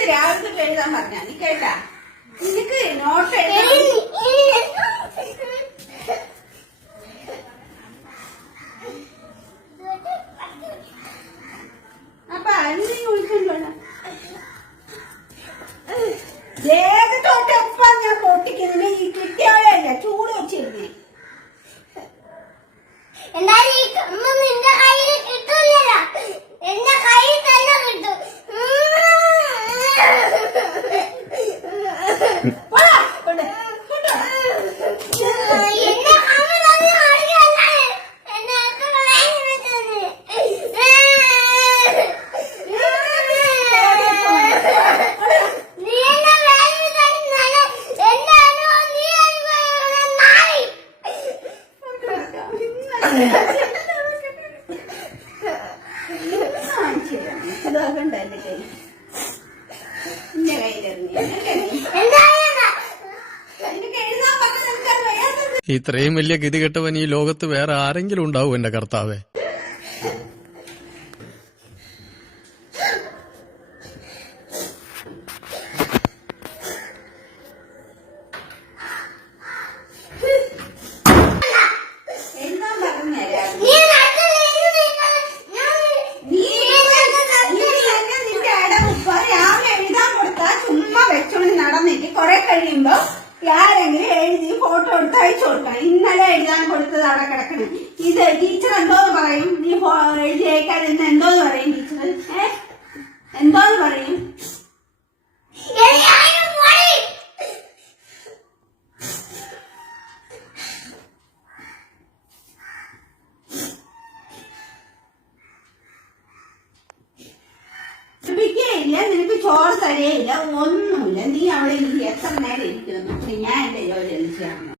അടുത്ത് രാവിലെ തൊട്ട് എഴുതാൻ പറഞ്ഞ നീ കേട്ടാ? നിനക്ക് നോട്ട് എഴുതാൻ അപ്പൊ അഞ്ചു ചോദിക്കണ്ടോ ജയ ഇത്രയും വലിയ ഗതികെട്ടവൻ ഈ ലോകത്ത് വേറെ ആരെങ്കിലും ഉണ്ടാവും എന്റെ കർത്താവേ എഴുതാൻ പറഞ്ഞുതരാം നീ നട്ടല്ലേ നീ നീ തന്നെ നിന്റെ അടവുപ്പ രാവിലെ എഴുതാൻ കൊടുത്താ ചുമ്മാ നടന്നിട്ട് കുറെ കഴിയുമ്പോ ആരെങ്കിലും എഴുതി ഫോട്ടോ എടുത്ത് അയച്ചു കൊടുക്കാം ഇന്നലെ എഴുതാൻ കൊടുത്തത് അവിടെ കിടക്കണം. ഇത് ടീച്ചർ എന്തോന്ന് പറയും? നീ എഴുതി അയക്കാൻ എന്തോന്ന് പറയും ടീച്ചർ എന്തോന്ന് പറയും? നിനക്ക് ചോറ് തരയില്ല ഒന്നുമില്ല നീ അവിടെ എനിക്ക് എത്ര നേരം ഇരിക്കുമെന്ന് ഞാൻ എന്റെ ജോലി ചെയ്യാമോ